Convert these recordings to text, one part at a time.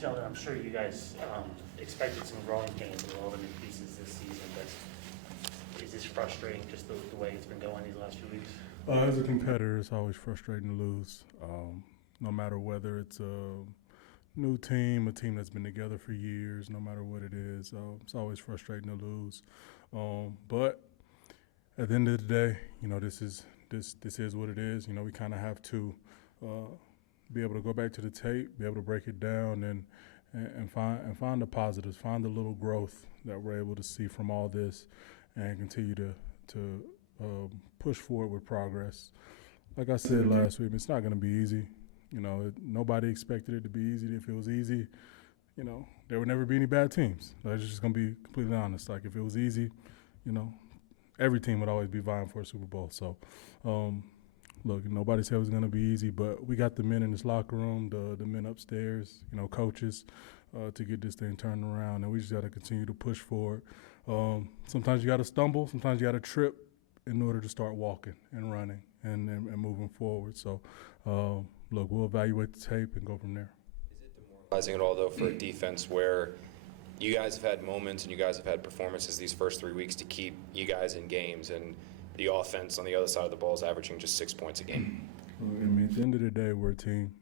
Sheldon, I'm sure you guys expected some growing pains with all the new pieces this season, but is this frustrating, just the way it's been going these last few weeks? As a competitor, it's always frustrating to lose, no matter whether it's a new team, a team that's been together for years, no matter what it is. It's always frustrating to lose. But at the end of the day, this is what it is. We kind of have to be able to go back to the tape, be able to break it down, and find the positives, find the little growth that we're able to see from all this, and continue to push forward with progress. Like I said last week, it's not going to be easy. Nobody expected it to be easy. If it was easy, there would never be any bad teams. That's just going to be completely honest. Like, if it was easy, every team would always be vying for a Super Bowl. So, look, nobody said it was going to be easy, but we got the men in this locker room, the men upstairs, coaches, to get this thing turned around, and we just got to continue to push forward. Sometimes you got to stumble, sometimes you got to trip in order to start walking and running and moving forward. So, look, we'll evaluate the tape and go from there. Is it demoralizing at all, though, for a defense where you guys have had moments and you guys have had performances these first 3 weeks to keep you guys in games, and the offense on the other side of the ball is averaging just 6 points a game? At the end of the day, we're a team.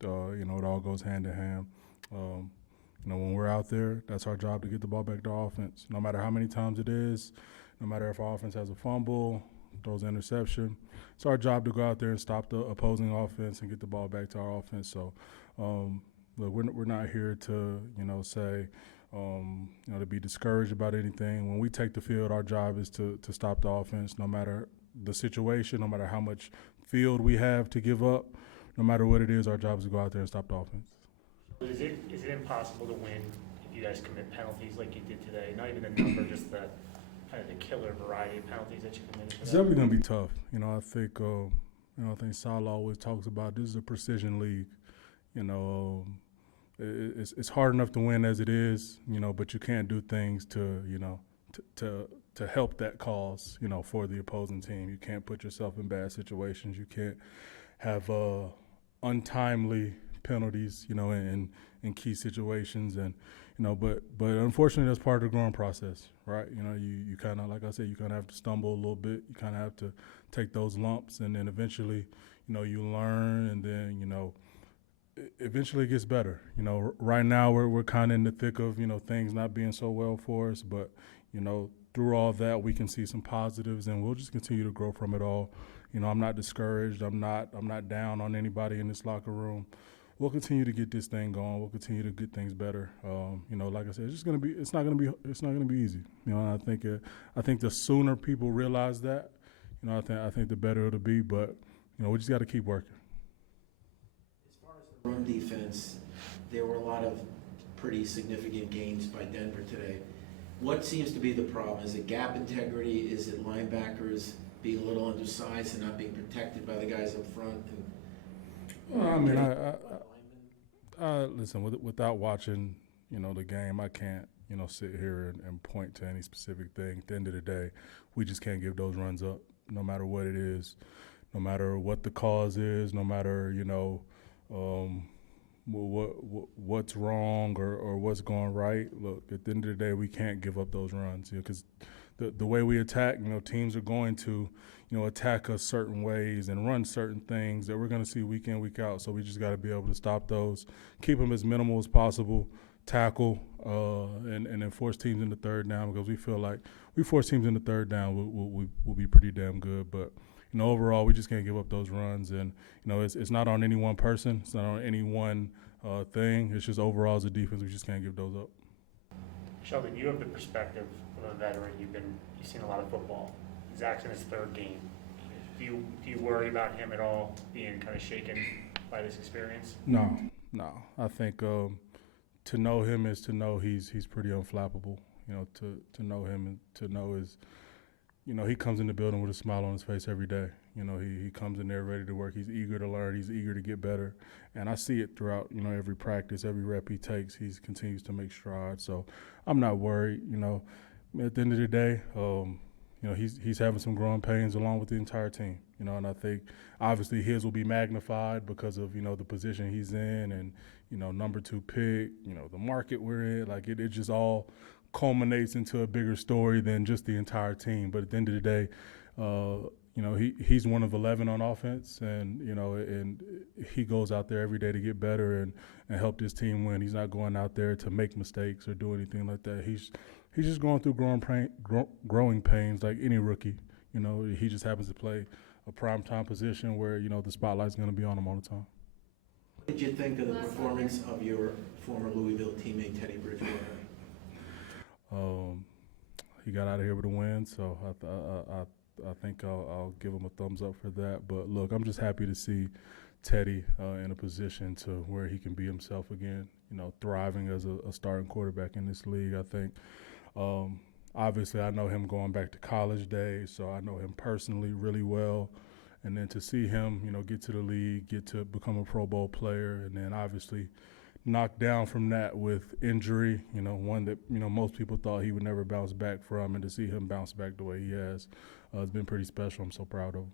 It all goes hand in hand. When we're out there, that's our job to get the ball back to offense. No matter how many times it is, no matter if our offense has a fumble, throws an interception, it's our job to go out there and stop the opposing offense and get the ball back to our offense. So, look, we're not here to, say, to be discouraged about anything. When we take the field, our job is to stop the offense, no matter the situation, no matter how much field we have to give up, no matter what it is, our job is to go out there and stop the offense. Is it impossible to win if you guys commit penalties like you did today? Not even the number, just the kind of the killer variety of penalties that you committed today? It's definitely going to be tough. I think Salah always talks about this is a precision league. It's hard enough to win as it is, but you can't do things to help that cause, for the opposing team. You can't put yourself in bad situations. You can't have untimely penalties, in key situations, and but unfortunately that's part of the growing process, right? You kind of, like I said, you kind of have to stumble a little bit. You kind of have to take those lumps, and then eventually, you learn, and then eventually it gets better. Right now we're kind of in the thick of things not being so well for us, but through all that we can see some positives, and we'll just continue to grow from it all. I'm not discouraged. I'm not down on anybody in this locker room. We'll continue to get this thing going. We'll continue to get things better. Like I said, it's not gonna be easy. I think the sooner people realize that, I think the better it'll be. But we just got to keep working. As far as the run defense, there were a lot of pretty significant gains by Denver today. What seems to be the problem? Is it gap integrity? Is it linebackers being a little undersized and not being protected by the guys up front? Listen, without watching, the game, I can't, sit here and point to any specific thing. At the end of the day, we just can't give those runs up, no matter what it is, no matter what the cause is, no matter, what's wrong or what's going right. Look, at the end of the day, we can't give up those runs, because the way we attack, teams are going to, attack us certain ways and run certain things that we're going to see week in, week out. So we just got to be able to stop those, keep them as minimal as possible, tackle, and then force teams into third down, because we feel like we force teams into third down, we'll be pretty damn good. But, overall, we just can't give up those runs. And, it's not on any one person. It's not on any one thing. It's just overall as a defense, we just can't give those up. Sheldon, you have the perspective of a veteran. You've seen a lot of football. Zach's in his third game. Do you worry about him at all being kind of shaken by this experience? No. I think to know him is to know he's pretty unflappable. To know him and to know is, he comes in the building with a smile on his face every day. He comes in there ready to work. He's eager to learn. He's eager to get better. And I see it throughout, every practice, every rep he takes. He continues to make strides. So I'm not worried. At the end of the day, he's having some growing pains along with the entire team. and I think obviously his will be magnified because of, the position he's in and, number 2 pick, the market we're in. Like it just all culminates into a bigger story than just the entire team. But at the end of the day, he's one of 11 on offense, and and he goes out there every day to get better and help this team win. He's not going out there to make mistakes or do anything like that. He's just going through growing pains like any rookie. He just happens to play a primetime position where the spotlight's going to be on him all the time. What did you think of the performance of your former Louisville teammate Teddy Bridgewater? He got out of here with a win, so I think I'll give him a thumbs up for that. But look, I'm just happy to see Teddy in a position to where he can be himself again, thriving as a starting quarterback in this league. I think, obviously, I know him going back to college days, so I know him personally really well. And then to see him, get to the league, get to become a Pro Bowl player, and then obviously knocked down from that with injury, one that, most people thought he would never bounce back from, and to see him bounce back the way he has, it's been pretty special. I'm so proud of him.